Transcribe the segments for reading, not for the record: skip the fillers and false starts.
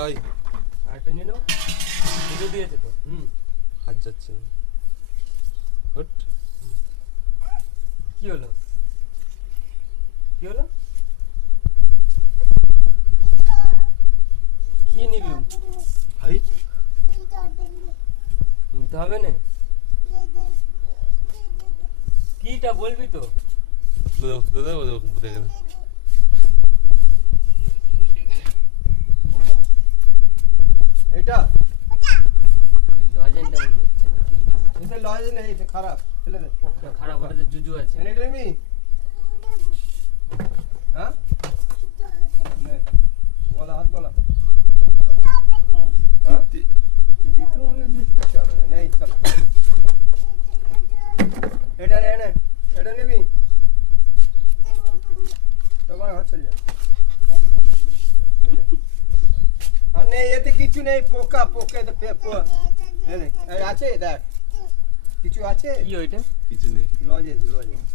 কই আরেকটা নিয়ে নাও। দুটো দিয়েছে তো। হাত যাচ্ছে না। হট কি হলো? কি হলো? কি নিবি? ভাই নিতে হবে না? কিটা বলবি তো? দাদা বুঝে গেল। এটা লজেন্ডা মনে হচ্ছে নাকি? এটা লজ নেই, এটা খারাপ, ফেলে দে। খারাপ, ওটাতে জুজু আছে। এনে এটা নিবি? হ্যাঁ নে, গলা হাত গলা। হ্যাঁ চলো নেই, চলো। এটা নে, নে এটা নিবি? তোমার হাত চলে যা। আর নেই, এতে কিছু নেই, পোকা পোকা আছে, দেখ কিছু আছে? কি ওইটা? কিছু নেই। লজেন্স লজেন্স,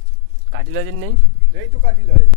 কাটি লজেন্ড নেই? এই তো কাটি লজেন্স।